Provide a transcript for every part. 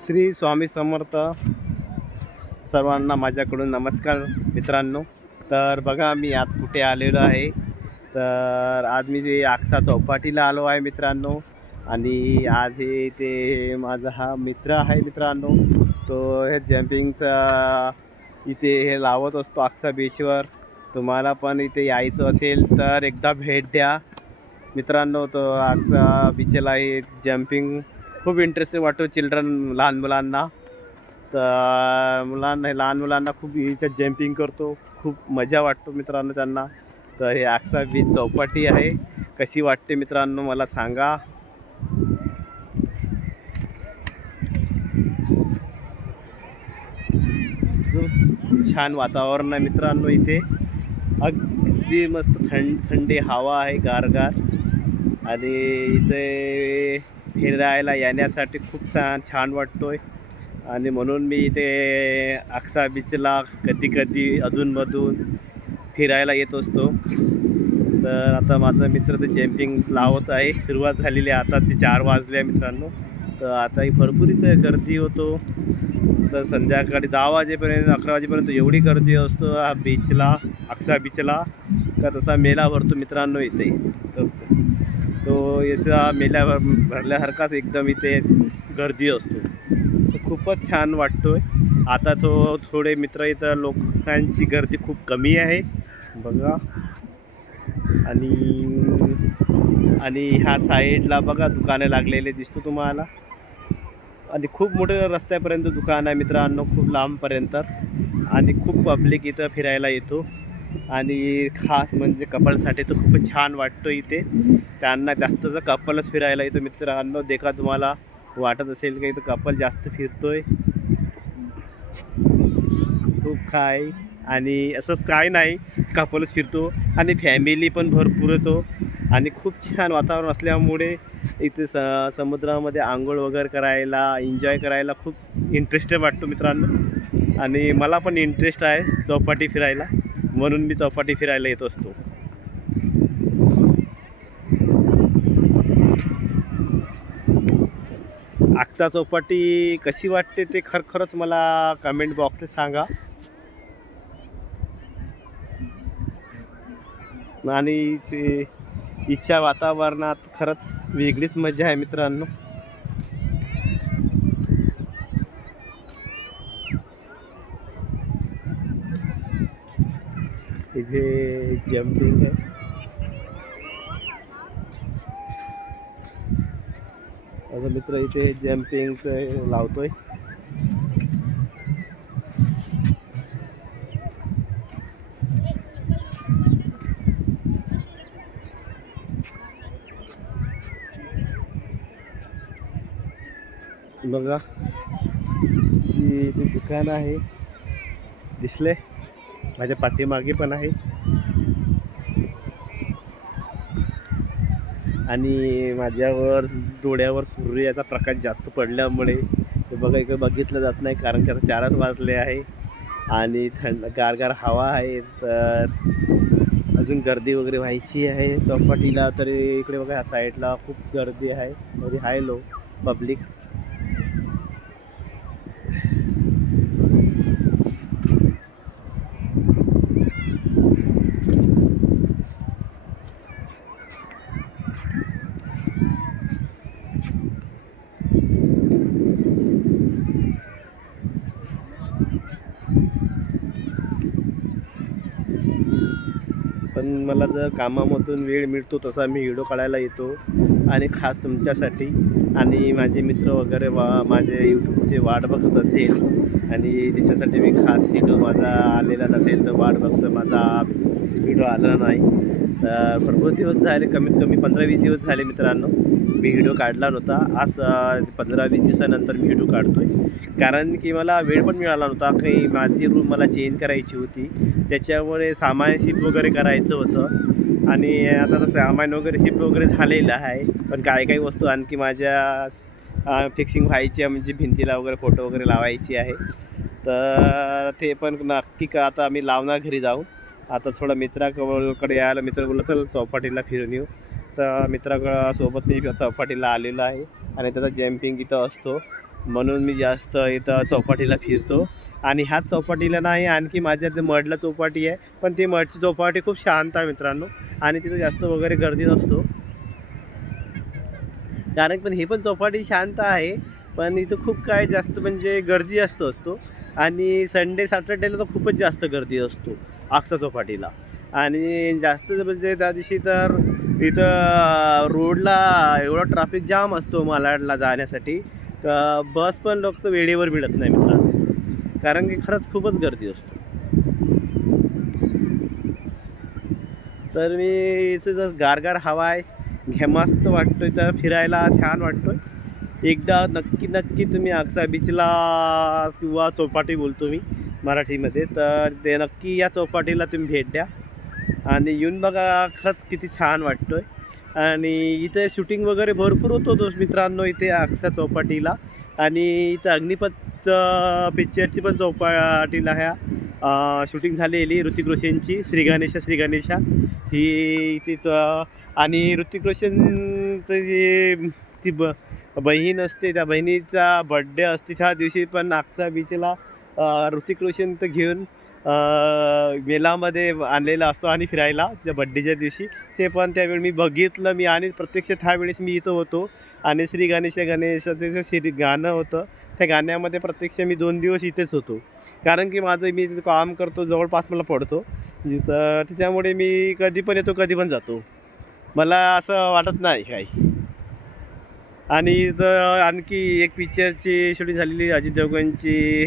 श्री स्वामी समर्थ. सर्वांना माझ्याकडून नमस्कार मित्रांनो. तर बघा मी आज कुठे आलेलो आहे. तर आज मी जे आक्सा चौपाटीला आलो आहे मित्रांनो. आणि आज हे ते माझा हा मित्र आहे मित्रांनो. तो हे जम्पिंगचा इथे हे लावत असतो आक्सा बीचवर. तुम्हाला पण इथे यायचं असेल तर एकदा भेट द्या मित्रांनो. तो आक्सा बीचला हे जम्पिंग खूप इंटरेस्टिंग वाटतो लहान मुलांना. तर लहान मुलांना खूप इथे जम्पिंग करतो, खूप मजा वाटतो मित्रांनो त्यांना. तर हे आक्सा बीच चौपाटी आहे. कशी वाटते मित्रांनो मला सांगा. खूप छान वातावरण आहे मित्रांनो इथे. अगदी मस्त थंडी हवा आहे, गारगार. आणि इथे फिरायला येण्यासाठी खूप छान वाटतोय. आणि म्हणून मी इथे आक्सा बीचला कधी अधूनमधून फिरायला येत असतो. तर आता माझा मित्र ते जम्पिंग लावत आहे. सुरुवात झालेली आहे, आता ते 4 वाजले आहे मित्रांनो. तर आता भरपूर इथे गर्दी होतो. तर संध्याकाळी 10 वाजेपर्यंत 11 वाजेपर्यंत एवढी गर्दी असतो हा बीचला, आक्सा बीचला, का तसा मेला भरतो मित्रांनो इथे. तर तो याचा मेला भरल्यासारखाच एकदम इथे गर्दी असतो. खूपच छान वाटतोय. आता तो थोडे मित्र इथं लोकांची गर्दी खूप कमी आहे बघा. आणि ह्या साईडला बघा दुकाने लागलेले दिसतो तुम्हाला. आणि खूप मोठे रस्त्यापर्यंत दुकान आहे मित्रांनो, खूप लांबपर्यंत. आणि खूप पब्लिक इथं फिरायला येतो. आणि खास म्हणजे कपलसाठी तर खूपच छान वाटतो इथे. त्यांना जास्त कपलच फिरायला येतो मित्रांनो. देखा तुम्हाला वाटत असेल की इथं कपल जास्त फिरतोय खूप काय. आणि असंच काय नाही, कपलच फिरतो आणि फॅमिली पण भरपूर येतो. आणि खूप छान वातावरण असल्यामुळे इथे समुद्रामध्ये आंघोळ वगैरे करायला, एन्जॉय करायला खूप इंटरेस्टेड वाटतो मित्रांनो. आणि मला पण इंटरेस्ट आहे चौपाटी फिरायला, म्हणून मी चौपाटी फिरायला येत असतो. आक्सा चौपाटी कशी वाटते ते खरंच मला कमेंट बॉक्सला सांगा. आणि ते इच्छा वातावरणात खरंच वेगळीच मजा आहे मित्रांनो. इथे जम्पिंग आहे. माझा मित्र इथे जम्पिंगचं लावतोय. बघा इथे दुकान आहे, दिसले माझ्या पाठीमागे पण आहे. आणि माझ्यावर डोळ्यावर सूर्याचा प्रकाश जास्त पडल्यामुळे ते बघा इकडे बघितलं जात नाही, कारण की आता 4च वाजले आहे. आणि गारगार हवा आहे. तर अजून गर्दी वगैरे व्हायची आहे चौपाटीला. तरी इकडे बघा ह्या साईडला खूप गर्दी आहे, तरी आहे पब्लिक. पण मला जर कामामधून वेळ मिळतो तसा मी व्हिडिओ काढायला येतो, आणि खास तुमच्यासाठी. आणि माझे मित्र वगैरे माझे यूट्यूबचे वाट बघत असेल आणि त्याच्यासाठी मी खास व्हिडिओ माझा आलेला नसेल तर वाट बघतो, माझा व्हिडिओ आला नाही. तर भरपूर दिवस झाले, कमीत कमी 15-20 दिवस झाले मित्रांनो मी व्हिडिओ काढला नव्हता. आज 15-20 दिवसानंतर मी व्हिडिओ काढतो आहे. कारण की मला वेळ पण मिळाला नव्हता, काही माझी रूम मला चेंज करायची होती, त्याच्यामुळे सामान शिफ्ट वगैरे करायचं होतं. आणि आता तर सामान वगैरे शिफ्ट वगैरे झालेलं आहे, पण काही वस्तू आणखी माझ्या फिक्सिंग व्हायची आहे, म्हणजे भिंतीला वगैरे फोटो वगैरे लावायची आहे. तर ते पण नक्की का आता आम्ही लावणार घरी जाऊन. आता थोडं मित्राकडे यायला, मित्र बोललं चल चौपाटीला फिरून येऊ. तर मित्रासोबत मी चौपाटीला आलेलो आहे. आणि त्याचा जम्पिंग इथं असतो. म्हणून मी जास्त इथं चौपाटीला फिरतो. आणि ह्याच चौपाटीला नाही, आणखी माझ्या ते मडला चौपाटी आहे, पण ती मडची चौपाटी खूप शांत आहे मित्रांनो. आणि तिथं जास्त वगैरे गर्दी नसतो, कारण पण ही पण चौपाटी शांत आहे. पण इथं खूप काय जास्त म्हणजे गर्दी जास्त असतो. आणि संडे सॅटर्डेला तर खूपच जास्त गर्दी असतो आक्सा चौपाटीला. आणि जास्त म्हणजे त्या दिवशी तर इथं रोडला एवढा ट्रॅफिक जाम असतो मालाडला जाण्यासाठी, बस पण लोक वेळेवर मिळत नाही मित्रांनो, कारण की खरंच खूपच गर्दी असतो. तर मी इथं जर गारगार हवा आहे, मस्त वाटतोय, तर फिरायला छान वाटतोय. एकदा नक्की नक्की तुम्ही आक्सा बीचला किंवा चौपाटी बोलतो मी मराठीमध्ये, तर ते नक्की या चौपाटीला तुम्ही भेट द्या आणि येऊन बघा, खरंच किती छान वाटतोय. आणि इथे शूटिंग वगैरे भरपूर होतो मित्रांनो इथे आक्सा चौपाटीला. आणि इथं अग्निपथचं पिक्चरची पण चौपाटीला ह्या शूटिंग झालेली ऋतिक रोशनची, श्री गणेशा ही तिचं. आणि ऋतिक रोशनचं जे ती बहीण असते, त्या बहिणीचा बड्डे असते त्या दिवशी पण आक्सा बीचला ऋतिक रोशन तर घेऊन मेलामध्ये आणलेला असतो आणि फिरायला त्या बड्डेच्या दिवशी. ते पण त्यावेळी मी बघितलं मी, आणि प्रत्यक्ष त्यावेळेस मी इथं होतो. आणि श्री गणेशाचं जे गाणं होतं, त्या गाण्यामध्ये प्रत्यक्ष मी 2 दिवस इथेच होतो, कारण की मी तिथं काम करतो, जवळपास मला पडतो तर त्याच्यामुळे मी कधी पण येतो, कधी पण जातो, मला असं वाटत नाही काही. आणि इथं आणखी एक पिक्चरची शूटिंग झालेली अजित देवगणची,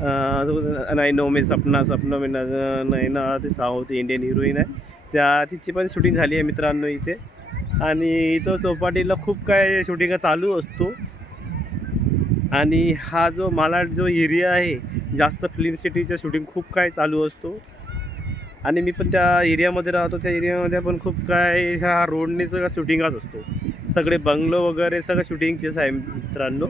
नाही नो मे सपना में नाही ना, ते साऊथ इंडियन हिरोईन आहे, तिची पण शूटिंग झाली आहे मित्रांनो इथे. आणि इथं चौपाटीला खूप काय शूटिंग चालू असतो. आणि हा जो मालाड जो एरिया आहे, जास्त फिल्म सिटीचं शूटिंग खूप काय चालू असतो. आणि मी पण त्या एरियामध्ये राहतो, त्या एरियामध्ये पण खूप काय ह्या रोडने सगळं शूटिंगच असतो, सगळे बंगलो वगैरे सगळं शूटिंगचेच आहे मित्रांनो.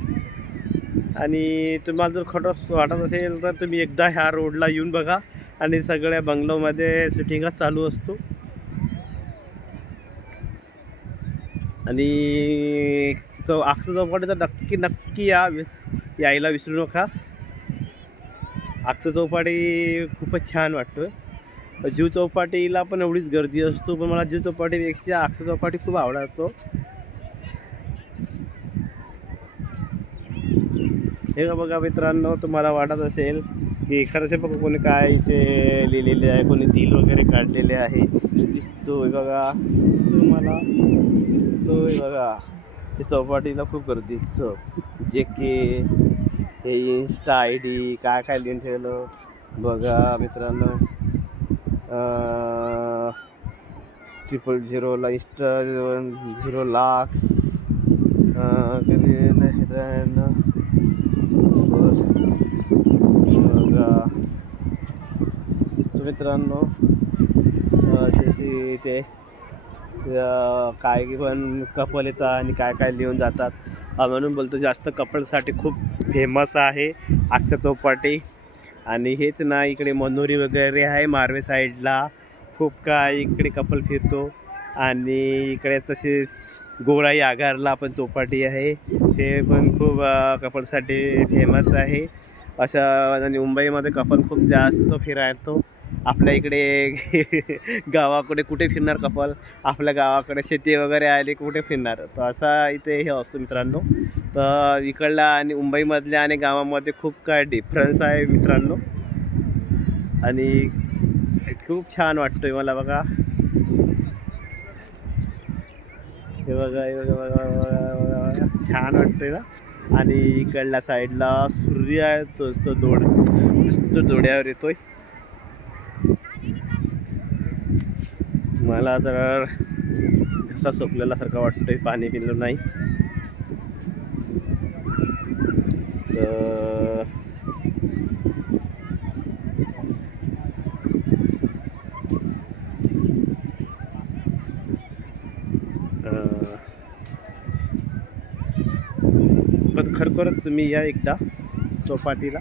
आणि तुम्हाला जर खरंच वाटत असेल तर तुम्ही एकदा ह्या रोडला येऊन बघा, आणि सगळ्या बंगलोमध्ये शूटिंगच चालू असतो. आणि आक्सा चौपाटी तर नक्की नक्की यायला विसरू नका. आक्सा चौपाटी खूपच छान वाटतं. जीव चौपाटीला पण एवढीच गर्दी असतो, पण मला जीव चौपाटीपेक्षा आक्सा चौपाटी खूप आवडतो. हे बघा मित्रांनो, तुम्हाला वाटत असेल की खरंच बघा कोणी काय इथे लिहिलेले आहे, कोणी दिल वगैरे काढलेले आहे, दिसतोय बघा, दिसतो मला, दिसतोय बघा. हे चौपाटीला खूप गर्दी दिसतं, जे की हे इन्स्टा ID काय काय लिहून ठेवलं बघा मित्रांनो. 000 इंस्टा 0 लाख कधी नाही बघा मित्रांनो. अशी ते काय पण कपल येतात आणि काय काय लिहून जातात, म्हणून बोलतो जास्त कपलसाठी खूप फेमस आहे आक्सा चौपाटी. आणि हेच ना, इकडे मनोरी वगैरे आहे मारवे साईडला, खूप काय इकडे कपल फिरतो. आणि इकडे तसेच गोराई आगारला पण चौपाटी आहे, ते पण खूप कपलसाठी फेमस आहे. अशा आणि मुंबईमध्ये कपल खूप जास्त फिरायतो. आपल्या इकडे गावाकडे कुठे फिरणार कपल, आपल्या गावाकडे शेती वगैरे आली कुठे फिरणार, तर असा इथे हे असतो मित्रांनो. तर इकडला आणि मुंबईमधल्या आणि गावामध्ये खूप काय डिफरन्स आहे मित्रांनो. आणि खूप छान वाटतोय मला बघा, हे बघा हे बघा बघा बघा, छान वाटतोय ना. आणि इकडल्या साईडला सूर्य आहे, तो डोळ्यावर येतोय. मला तर घसा सोकलेल्यासारखा वाटतोय, पाणी पिलं नाही तर. पण खरोखरच तुम्ही या एकदा चौपाटीला,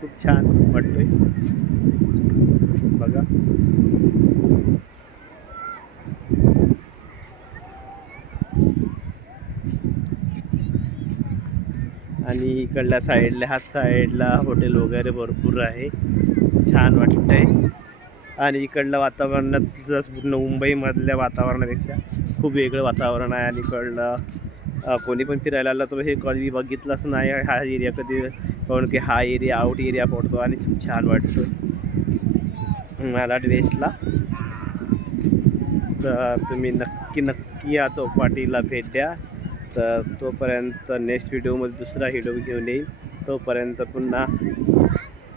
खूप छान वाटतोय बघा. आणि इकडल्या साईडला ह्या साईडला हॉटेल वगैरे भरपूर आहे, छान वाटतंय. आणि इकडलं वातावरणात जसं पूर्ण मुंबईमधल्या वातावरणापेक्षा खूप वेगळं वातावरण आहे. आणि इकडलं कोणी पण फिरायला आलं तर हे कधी बघितलंच नाही हा एरिया कधी, कारण की हा एरिया आउट एरिया पडतो आणि खूप छान वाटतो मालाड वेस्टला. तर तुम्ही नक्की या चौपाटीला भेट द्या. तर तोपर्यंत नेक्स्ट व्हिडिओमध्ये दुसरा व्हिडिओ घेऊन येईल. तोपर्यंत पुन्हा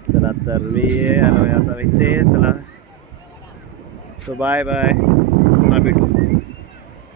चला, तर मी आलो आता इथे. चला, तो बाय बाय, पुन्हा भेटू.